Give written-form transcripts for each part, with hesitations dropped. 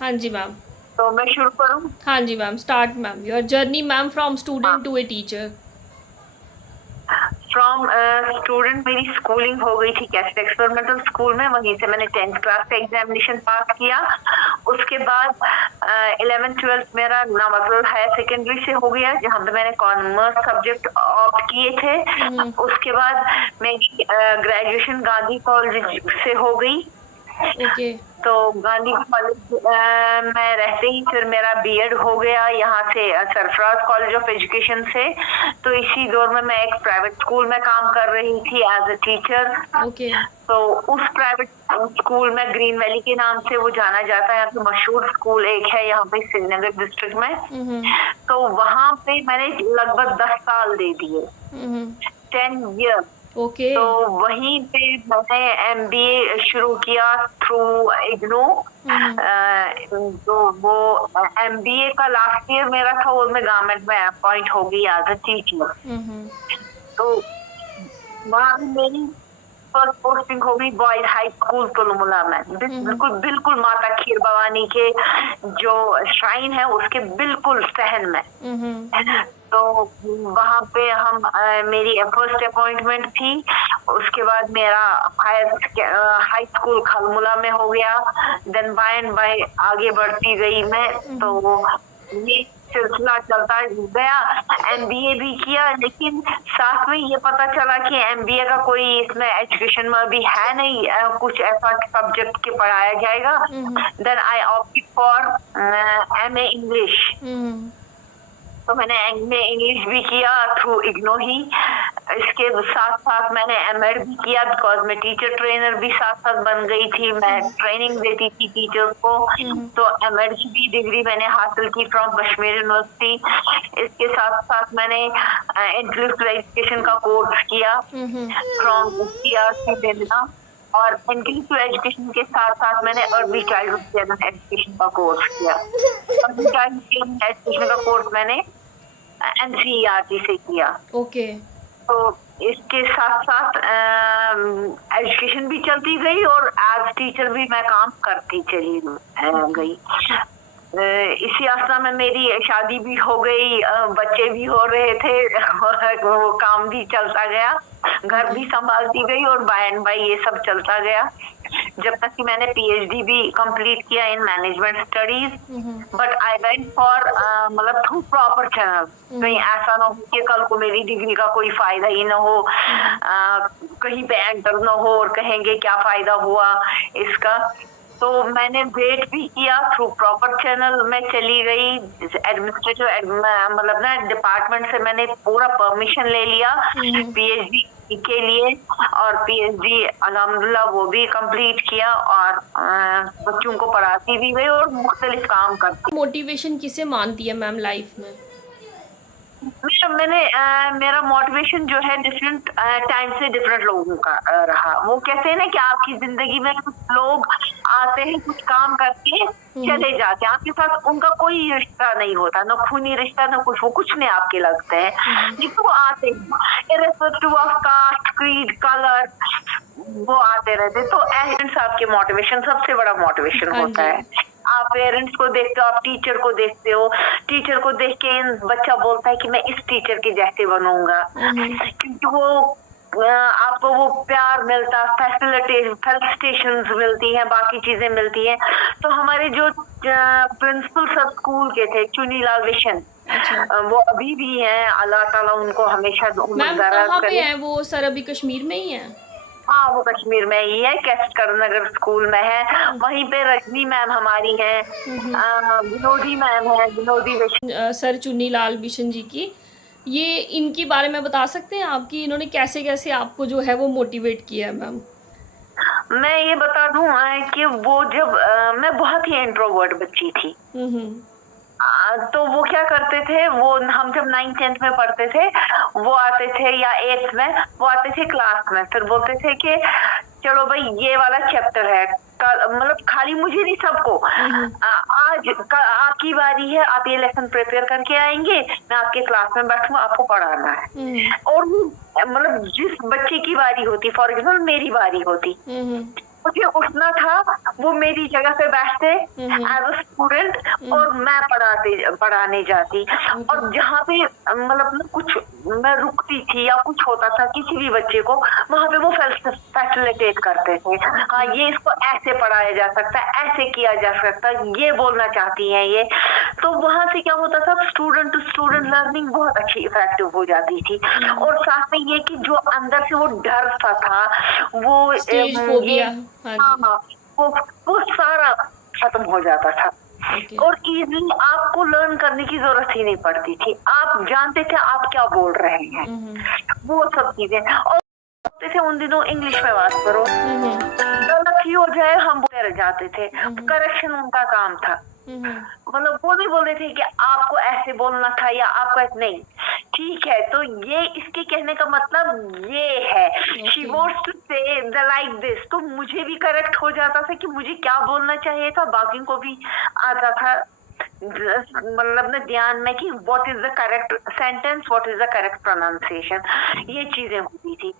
हाँ जी मैम। तो मैं शुरू करूँ? हाँ जी ma'am, start ma'am your journey ma'am from हाँ। Student to a teacher. From student मेरी स्कूलिंग हो गई थी कैस्ट एक्सपेरिमेंटल स्कूल में, वहीं से मैंने 10th क्लास का एग्जामिनेशन पास किया। उसके बाद 11th 12th मेरा नामांकन हायर सेकेंडरी से हो गया, जहाँ पे मैंने कॉमर्स सब्जेक्ट ऑप्ट किए थे। उसके बाद मेरी ग्रेजुएशन गांधी कॉलेज से हो गई। ओके। तो गांधी कॉलेज में रहते ही फिर मेरा बीएड हो गया यहाँ से सरफराज कॉलेज ऑफ एजुकेशन से। तो इसी दौर में मैं एक प्राइवेट स्कूल में काम कर रही थी एज अ टीचर। ओके। तो उस प्राइवेट स्कूल में ग्रीन वैली के नाम से वो जाना जाता है, यहाँ पे मशहूर स्कूल एक है यहाँ पे श्रीनगर डिस्ट्रिक्ट में। तो वहां पे मैंने लगभग 10 साल दे दिए, 10 ईयर। ओके। तो वहीं पे मैंने एमबीए शुरू किया थ्रू इग्नू। तो वो एमबीए का लास्ट ईयर मेरा था और मैं गवर्नमेंट में अपॉइंट हो गई एज अ टीचर। तो वहाँ पे मेरी फर्स्ट पोस्टिंग हो गई बॉयज हाई स्कूल तुलमुला में, बिल्कुल बिल्कुल माता खीर भवानी के जो श्राइन है उसके बिल्कुल सहन में। तो वहाँ पे हम मेरी फर्स्ट अपॉइंटमेंट थी। उसके बाद मेरा हाई स्कूल खलमुला में हो गया। देन बाय एंड बाय आगे बढ़ती गई मैं। तो ये सिलसिला चलता गया। एमबीए भी किया, लेकिन साथ में ये पता चला कि एमबीए का कोई इसमें एजुकेशन में अभी है नहीं, कुछ ऐसा सब्जेक्ट के पढ़ाया जाएगा। Then I opted for MA English. तो मैंने एमए इंग्लिश भी किया थ्रू इग्नो ही। इसके साथ साथ मैंने एमएड भी किया, बिकॉज मैं टीचर ट्रेनर भी साथ साथ बन गई थी, मैं ट्रेनिंग देती थी टीचर्स को। तो एमएड की भी डिग्री मैंने हासिल की फ्रॉम कश्मीर यूनिवर्सिटी। इसके साथ साथ मैंने इंक्लूसिव एजुकेशन का कोर्स किया फ्रॉम सीआरसी दिल्ली। और इंक्लूसिव एजुकेशन के साथ साथ मैंने अर्ली चाइल्डहुड एजुकेशन का कोर्स किया। अर्ली चाइल्डहुड एजुकेशन का कोर्स मैंने एनसीईआरटी से किया। ओके। तो इसके साथ साथ एजुकेशन भी चलती गई और एज टीचर भी मैं काम करती चली गई। इसी अवस्था में मेरी शादी भी हो गई, बच्चे भी हो रहे थे और वो काम भी चलता गया, घर भी संभालती गई और बाय एंड बाय ये सब चलता गया, जब तक कि मैंने पीएचडी भी कंप्लीट किया in management studies. But I went for मतलब थ्रू प्रॉपर चैनल। कहीं ऐसा ना हो कि कल को मेरी डिग्री का कोई फायदा ही ना हो, कहीं पे एंटर ना हो और कहेंगे क्या फायदा हुआ इसका। तो मैंने वेट भी किया, थ्रू प्रॉपर चैनल में चली गई। एडमिनिस्ट्रेटिव मतलब ना डिपार्टमेंट से मैंने पूरा परमिशन ले लिया पीएचडी के लिए, और पीएचडी अल्हम्दुलिल्लाह वो भी कंप्लीट किया और बच्चों को पढ़ाती भी गई और मुख्तलिफ काम करती। मोटिवेशन किसे मानती है मैम लाइफ में? मैंने मेरा मोटिवेशन जो है डिफरेंट टाइम से डिफरेंट लोगों का रहा। वो कहते हैं ना कि आपकी जिंदगी में कुछ लोग आते हैं, कुछ काम करके चले जाते हैं, आपके साथ उनका कोई रिश्ता नहीं होता, ना खूनी रिश्ता ना कुछ, वो कुछ नहीं आपके लगते हैं, लेकिन वो आते हैं irrespective of caste creed colour, वो आते रहते। तो पेरेंट्स आपके मोटिवेशन सबसे बड़ा मोटिवेशन होता है। आप पेरेंट्स को देखते हो, आप टीचर को देखते हो, टीचर को देख के बच्चा बोलता है कि मैं इस टीचर के जैसे बनूंगा, क्योंकि वो आपको वो प्यार मिलता, फेलिसिटेशंस मिलती हैं, बाकी चीजें मिलती हैं। तो हमारे जो प्रिंसिपल सब स्कूल के थे, चुनीलाल विशन, वो अभी भी हैं, अल्लाह ताला उनको हमेशा मैम कहाँ पे है वो? सर अभी कश्मीर में ही है? हाँ, वो कश्मीर में ही है, कैस्ट करनगर स्कूल में है। वहीं पे रजनी मैम हमारी हैं, विनोदी मैम है, विनोदी सर चुन्नीलाल बिशन जी की, ये इनके बारे में बता सकते हैं आप कि इन्होंने कैसे कैसे आपको जो है वो मोटिवेट किया है मैम? मैं ये बता दूं कि वो जब मैं बहुत ही इंट्रोवर्ट बच्ची थी, तो वो क्या करते थे, वो हम जब 9th 10th में पढ़ते थे, वो आते थे या 8th में, वो आते थे क्लास में, फिर बोलते थे कि चलो भाई ये वाला चैप्टर है, मतलब खाली मुझे नहीं सबको, आज आपकी बारी है, आप ये लेसन प्रिपेयर करके आएंगे, मैं आपके क्लास में बैठूंगा, आपको पढ़ाना है। और मतलब जिस बच्चे की बारी होती, फॉर एग्जाम्पल मेरी बारी होती, मुझे उठना था, वो मेरी जगह पे बैठते एज अ स्टूडेंट और मैं पढ़ाने जाती। और जहाँ पे मतलब ना कुछ मैं रुकती थी या कुछ होता था किसी भी बच्चे को, वहाँ पे वो फैसिलिटेट करते थे। हाँ, ये इसको ऐसे पढ़ाया जा सकता है, ऐसे किया जा सकता है, ये बोलना चाहती हैं ये। तो वहाँ से क्या होता था, स्टूडेंट टू स्टूडेंट लर्निंग बहुत अच्छी इफेक्टिव हो जाती थी। और साथ में ये कि जो अंदर से वो डर सा था, वो स्टेज ये फोबिया। हाँ हाँ जी। हाँ, वो सारा खत्म हो जाता था। ओके। और इजीली आपको लर्न करने की जरूरत ही नहीं पड़ती थी, आप जानते थे आप क्या बोल रहे हैं, वो सब चीजें। और बोलते थे उन दिनों इंग्लिश में बात करो, गलत ही हो जाए हम बोलते रह जाते थे, करेक्शन उनका काम था। मतलब वो नहीं बोलते थे कि आपको ऐसे बोलना था या आपको ऐसे नहीं, ठीक है तो ये इसके कहने का मतलब ये है, शी वांट्स टू से द लाइक दिस। तो मुझे भी करेक्ट हो जाता था कि मुझे क्या बोलना चाहिए था, बाकी को भी आता था मतलब ना ध्यान में कि what is the correct sentence, what is the correct pronunciation, ये चीजें होती थी।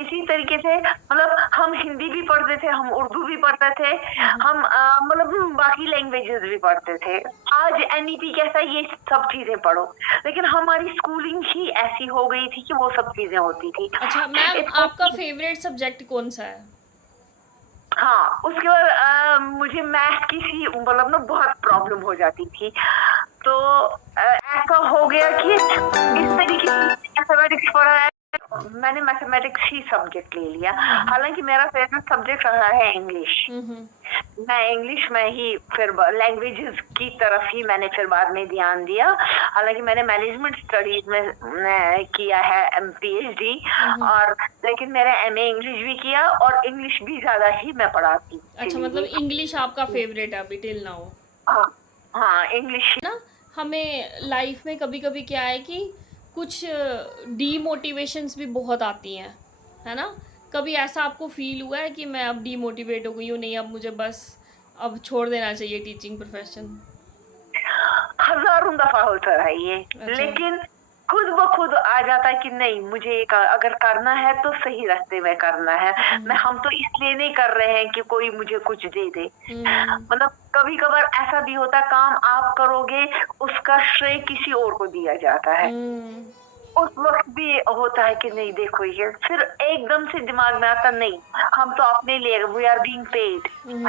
इसी तरीके से मतलब हम हिंदी भी पढ़ते थे, हम उर्दू भी पढ़ते थे, हम मतलब बाकी लैंग्वेजेस भी पढ़ते थे। आज एनईपी कैसा, ये सब चीजें पढ़ो, लेकिन हमारी स्कूलिंग ही ऐसी हो गई थी कि वो सब चीजें होती थी। अच्छा मैम, आपका फेवरेट सब्जेक्ट कौन सा है? हाँ, उसके बाद मुझे मैथ की सी मतलब ना बहुत प्रॉब्लम हो जाती थी। तो ऐसा हो गया कि इस तरीके से मैथमेटिक्स पढ़ा है, मैंने मैथमेटिक्स ही सब्जेक्ट ले लिया। हालांकि मेरा फेवरेट सब्जेक्ट रहा है इंग्लिश। मैं इंग्लिश में ही फिर लैंग्वेजेस की तरफ ही मैंने फिर बाद में ध्यान दिया। हालांकि मैंने मैनेजमेंट स्टडीज में किया है पीएचडी, और लेकिन मैंने एमए इंग्लिश भी किया और इंग्लिश भी ज्यादा ही मैं पढ़ाती। अच्छा, मतलब इंग्लिश आपका फेवरेट है अभी टिल नाउ? हाँ हाँ, इंग्लिश ना, हमें लाइफ में कभी कभी क्या है कि कुछ डीमोटिवेशंस भी बहुत आती हैं, है ना? कभी ऐसा आपको फील हुआ है कि मैं अब डीमोटिवेट हो गई हूँ, नहीं अब मुझे बस अब छोड़ देना चाहिए टीचिंग प्रोफेशन? हजारों दफा होता है ये, अच्छा। लेकिन खुद ब खुद आ जाता है कि नहीं, मुझे एक अगर करना है तो सही रास्ते में करना है। मैं हम तो इसलिए नहीं कर रहे हैं कि कोई मुझे कुछ दे दे। मतलब कभी कभार ऐसा भी होता है, काम आप करोगे उसका श्रेय किसी और को दिया जाता है। उस वक्त भी होता है कि नहीं देखो, ये फिर एकदम से दिमाग में आता नहीं, हम तो अपने लिए, वी आर बीइंग पेड,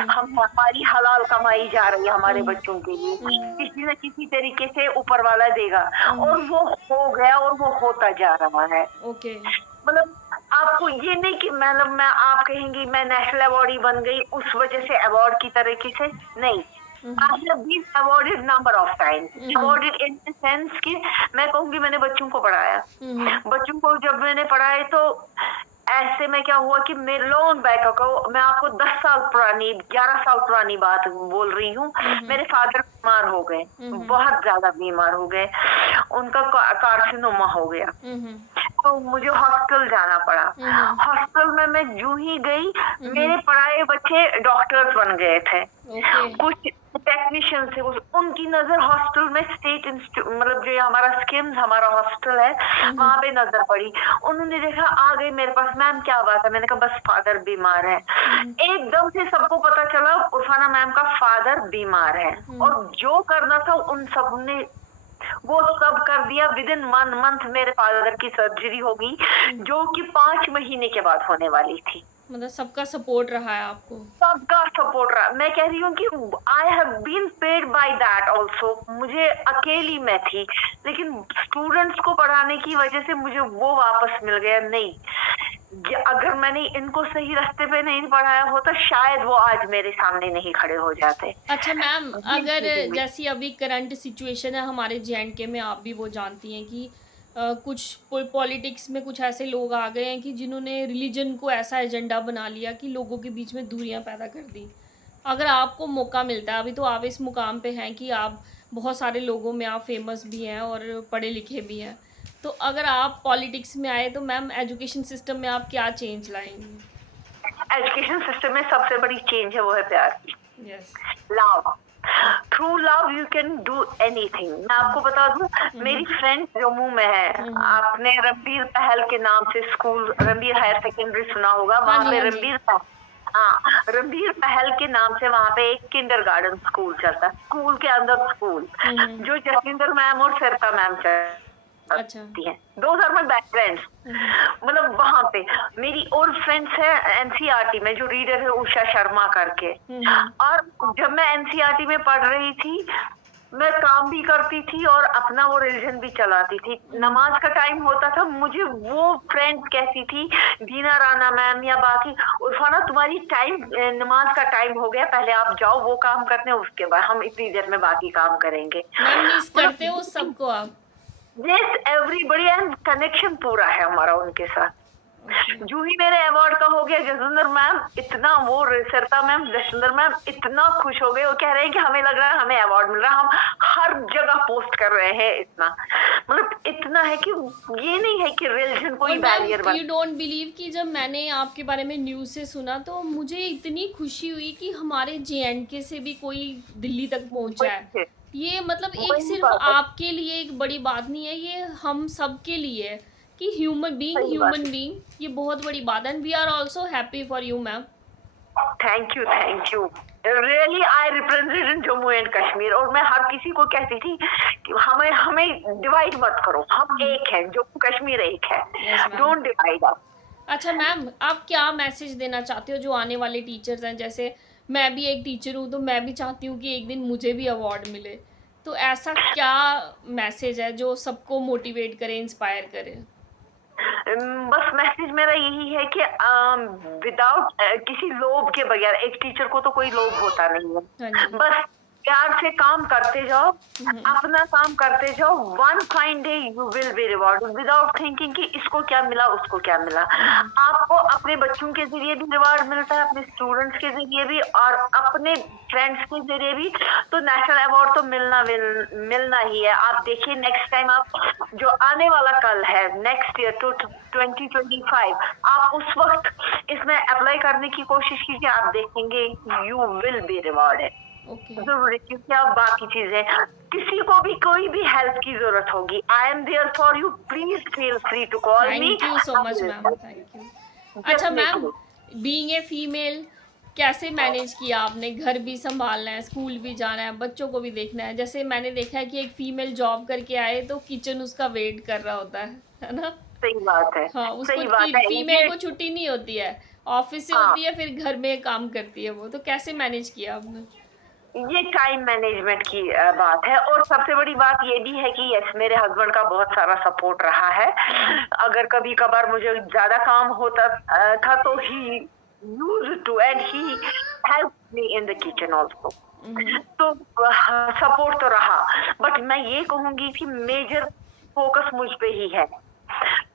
हम हमारी हलाल कमाई जा रही है हमारे बच्चों के लिए, किसी न किसी तरीके से ऊपर वाला देगा। और वो हो गया और वो होता जा रहा है। ओके। मतलब आपको ये नहीं कि मतलब मैं आप कहेंगी मैं नेशनल अवार्डी बन गई उस वजह से अवार्ड की तरीके से नहीं। I have been awarded number of times. Awarded in the sense कि मैं कहूँगी मैंने बच्चों को पढ़ाया। बच्चों को जब मैंने पढ़ाए तो ऐसे में क्या हुआ कि मैं लॉन्ग बैक को, मैं आपको 10 साल पुरानी 11 साल पुरानी बात बोल रही हूँ। मेरे फादर बीमार हो गए, बहुत ज्यादा बीमार हो गए, उनका कार्सिनोमा हो गया, तो मुझे हॉस्पिटल जाना पड़ा। हॉस्पिटल में मैं जो ही गई, मेरे पढ़ाए बच्चे डॉक्टर्स बन गए थे, कुछ टेक्नीशियन थे, उनकी नजर हॉस्पिटल में स्टेट मतलब जो हमारा स्किम्स हमारा हॉस्पिटल है वहां पे नजर पड़ी। उन्होंने देखा, आ गई मेरे पास, मैम क्या बात है? मैंने कहा बस फादर बीमार है। एकदम से सबको पता चला उर्फाना मैम का फादर बीमार है, और जो करना था उन सब ने वो सब कर दिया। विद इन 1 मंथ मेरे फादर की सर्जरी हो गई, जो कि 5 महीने के बाद होने वाली थी। मतलब सबका सपोर्ट रहा है आपको? सबका सपोर्ट रहा। मैं कह रही हूँ कि I have been paid by that also. मुझे अकेली मैं थी, लेकिन स्टूडेंट्स को पढ़ाने की वजह से मुझे वो वापस मिल गया। नहीं, अगर मैंने इनको सही रास्ते पे नहीं पढ़ाया होता शायद वो आज मेरे सामने नहीं खड़े हो जाते। अच्छा मैम, अगर जैसी अभी करंट सिचुएशन है हमारे जे.एंड.के में, आप भी वो जानती हैं कि कुछ पॉलिटिक्स में कुछ ऐसे लोग आ गए हैं कि जिन्होंने रिलीजन को ऐसा एजेंडा बना लिया कि लोगों के बीच में दूरियां पैदा कर दी। अगर आपको मौका मिलता है, अभी तो आप इस मुकाम पे हैं कि आप बहुत सारे लोगों में आप फेमस भी हैं और पढ़े लिखे भी हैं, तो अगर आप पॉलिटिक्स में आए तो मैम एजुकेशन सिस्टम में आप क्या चेंज लाएंगी? एजुकेशन सिस्टम में सबसे बड़ी चेंज है वो है प्यार। Yes. Love. Through love you can do anything. मैं आपको बता दूं, मेरी फ्रेंड जम्मू में है, आपने रणबीर पहल के नाम से स्कूल रणबीर हायर सेकेंडरी सुना होगा, वहाँ पे रणबीर हाँ, रणबीर महल के नाम से वहाँ पे एक किंडरगार्टन स्कूल चलता है, स्कूल के अंदर स्कूल, जो जसविंदर मैम और सरिता मैम अच्छा। चलती हैं। Those are my best friends. मतलब वहाँ पे मेरी और फ्रेंड्स है एनसीईआरटी में, जो रीडर है उषा शर्मा करके। और जब मैं एनसीईआरटी में पढ़ रही थी, मैं काम भी करती थी और अपना वो रिलीजन भी चलाती थी। नमाज का टाइम होता था, मुझे वो फ्रेंड्स कहती थी, दीना राना मैम या बाकी, उर्फाना तुम्हारी टाइम, नमाज का टाइम हो गया, पहले आप जाओ वो काम करने, उसके बाद हम इतनी देर में बाकी काम करेंगे। मैम मिस करते हो सबको आप? यस, एवरीबडी, एंड कनेक्शन पूरा है हमारा उनके साथ। ओके। जो ही मेरे अवार्ड का हो गया, जसविंदर मैम इतना, वो सरिता मैम, जसविंदर मैम इतना खुश हो गए, वो कह रहे हैं कि हमें लग रहा है हमें अवार्ड मिल रहा है, हम हर जगह पोस्ट कर रहे हैं। इतना मतलब इतना है कि ये नहीं है कि रिलीजन कोई बैरियर यू डोंट बिलीव कि जब मैंने आपके बारे में न्यूज़ से सुना तो मुझे इतनी खुशी हुई कि हमारे जेएंडके से भी कोई दिल्ली तक पहुंचा है। ये मतलब एक वही सिर्फ बात है। आपके लिए एक बड़ी बात नहीं है, ये हम सब के लिए है कि सही बात ह्यूमन है। बीइंग, ये बहुत बड़ी बात है। And we are also happy for you ma'am. Thank you, thank you. Really I represent in Jammu and Kashmir, और मैं हर किसी को कहती थी कि हमें हमें डिवाइड मत करो, हम एक हैं, जम्मू कश्मीर एक है, Yes, ma'am. Don't divide us. अच्छा मैम, आप क्या मैसेज देना चाहते हो जो आने वाले टीचर्स हैं? जैसे मैं भी एक टीचर हूँ, तो मैं भी चाहती हूँ कि एक दिन मुझे भी अवार्ड मिले। तो ऐसा क्या मैसेज है जो सबको मोटिवेट करे, इंस्पायर करे? बस मैसेज मेरा यही है कि विदाउट किसी लोभ के बगैर, एक टीचर को तो कोई लोभ होता नहीं हाँ है, जी। बस प्यार से काम करते जाओ, अपना काम करते जाओ, one fine day you will be rewarded, without thinking कि इसको क्या मिला, उसको क्या मिला। आपको अपने बच्चों के जरिए भी रिवॉर्ड मिलता है, अपने स्टूडेंट्स के जरिए भी, और अपने फ्रेंड्स के जरिए भी। तो नेशनल अवार्ड तो मिलना ही है। आप देखिए नेक्स्ट टाइम, आप जो आने वाला कल है, नेक्स्ट ईयर टू 2025, आप उस वक्त इसमें अप्लाई करने की कोशिश कीजिए, आप देखेंगे you will be rewarded. Okay. जरूर है, क्योंकि आप बाकी चीजें, किसी को भी कोई भी हेल्प की जरूरत होगी, I am there for you, please feel free to call me. Thank you so much ma'am, thank you. अच्छा मैम, बीइंग ए फीमेल कैसे मैनेज किया आपने? घर भी संभालना है, स्कूल भी जाना है, बच्चों को भी देखना है। जैसे मैंने देखा है कि एक फीमेल जॉब करके आए तो किचन उसका वेट कर रहा होता है ना? सही बात है, हाँ, उसको सही बात है। फीमेल को छुट्टी नहीं होती है, ऑफिस से हाँ, होती है, फिर घर में काम करती है वो। तो कैसे मैनेज किया आपने? ये टाइम मैनेजमेंट की बात है, और सबसे बड़ी बात ये भी है कि यस, मेरे हस्बैंड का बहुत सारा सपोर्ट रहा है। अगर कभी कभार मुझे ज्यादा काम होता था तो he used to, and he help me in the kitchen also. तो सपोर्ट तो रहा, बट मैं ये कहूंगी कि मेजर फोकस मुझ पे ही है।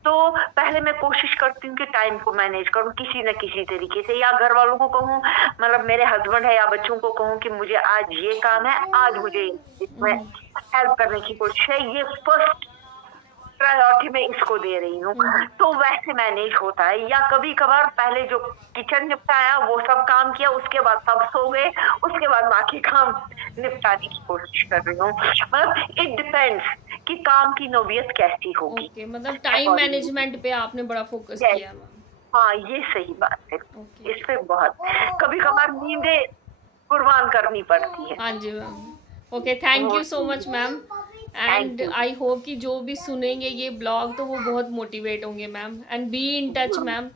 तो पहले मैं कोशिश करती हूँ कि टाइम को मैनेज करूँ किसी न किसी तरीके से, या घर वालों को कहूँ, मतलब मेरे हस्बैंड है या बच्चों को कहूँ कि मुझे आज ये काम है, आज मुझे इसमें हेल्प करने की कोशिश है, ये फर्स्ट प्रायोरिटी में इसको दे रही हूँ। तो वैसे मैनेज होता है। या कभी कभार पहले जो किचन निपटाया वो सब काम किया, उसके बाद सब सो गए, उसके बाद बाकी काम निपटाने की कोशिश कर रही हूँ। मतलब इट डिपेंड्स कि काम की नौबत कैसी होगी। ओके, मतलब टाइम मैनेजमेंट पे आपने बड़ा फोकस Yes. किया मैम। हाँ, ये सही बात है। ओके। इस पे बहुत कभी कभार नींदें कुर्बान करनी पड़ती है। हाँ जी ma'am. Okay, thank you so much ma'am. And you. I hope कि जो भी सुनेंगे ये ब्लॉग तो वो बहुत मोटिवेट होंगे ma'am. And be in touch ma'am.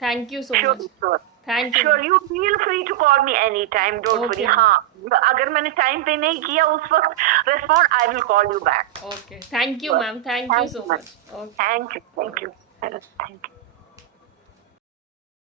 Thank you so Sure, much. sure. Thank you. Sure, you feel free to call me anytime. Don't worry. Okay. हाँ, अगर मैंने टाइम पे नहीं किया उस वक्त respond, I will call you back. Okay, thank you ma'am, thank you so much. Okay. Thank you, thank you, thank you.